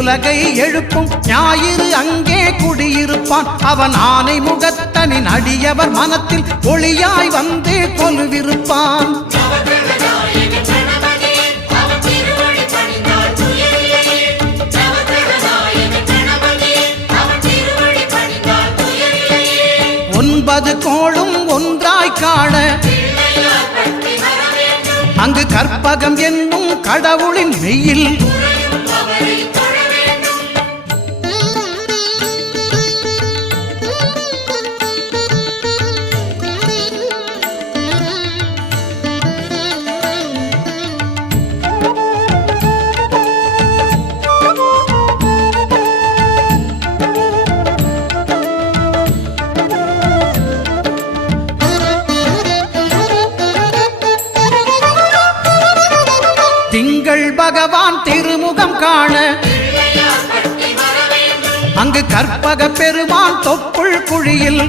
உலகை எழுப்பும் ஞாயிறு அங்கே குடியிருப்பான். அவன் ஆனை முகத்தனின் அடியவர் மனத்தில் ஒளியாய் வந்து கொலுவிருப்பான். ஒன்பது கோளும் ஒன்றாய் காண அங்கு கற்பகம் என்னும் கடவுளின் மெய்யில் திங்கள் பகவான் திருமுகம் காண அங்கு கற்பக பெருமான் தொப்புள் குழியில்